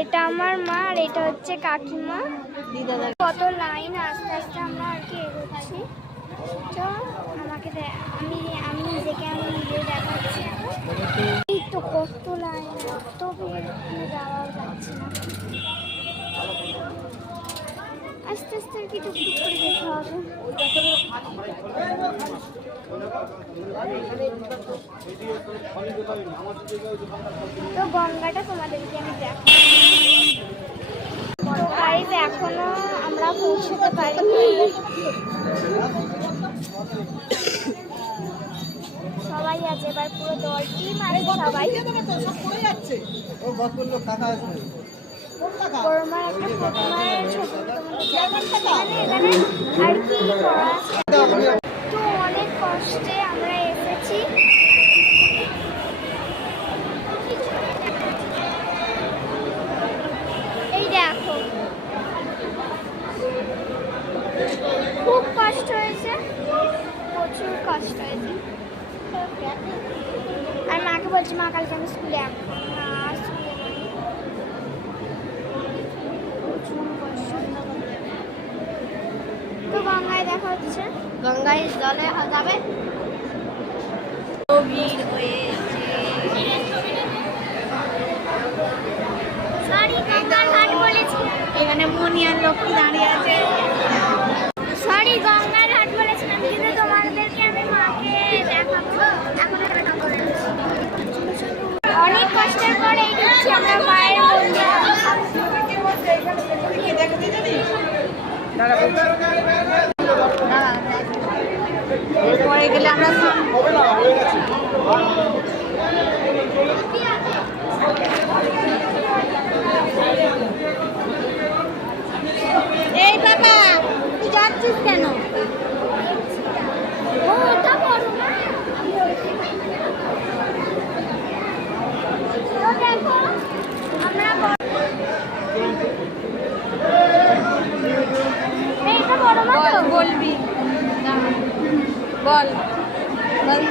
এটা আমার মা আর এটা হচ্ছে কাকিমা। কত লাইন, আস্তে আস্তে আমরা আর কি এগোচ্ছি। তো আমাকে আমি নিজেকে আমি নিজে দেখাচ্ছি। এই তো কত লাইন, এত ভিড়, যাওয়াও যাচ্ছে না। আস্তে আস্তে আর কি টুকটুক করে যেতে হবে। তো গঙ্গাটা তোমাদেরকে আমি দেখাবো। তো গাইজ এখনো আমরা পৌঁছতে পারিনি। সবাই আছে, এবার পুরো দলটি মানে সবাই। বড়মার একটা প্রতিমার ছবি এখানে আর কি করা আছে। তো অনেক কষ্টে আমরা এসেছি। এই দেখো খুব কষ্ট হয়েছে, প্রচুর কষ্ট হয়েছে। আর মাকে বলছি, মা কালকে আমি স্কুলে আসবো না, স্কুলে তো গঙ্গায় দেখা হচ্ছে। গঙ্গায় জলে যাবে, ভিড় হয়েছে। সরি, গঙ্গার ঘাট বলেছি। এখানে মনিয়ার লক্ষ্মী দাঁড়িয়ে আছে। সরি, গঙ্গার ঘাট বলেছিলাম, কিন্তু তোমাদেরকে আমি মাকে দেখাবো। এখন অনেক কষ্টের পর এই হচ্ছে আমরা মায়ের মন্দির। পরে গেলে আমরা এই বাবা তুই যাচ্ছিস কেন? ওটা বড় না, দেখো আমরা এইটা বড় না, বলবি বল বল।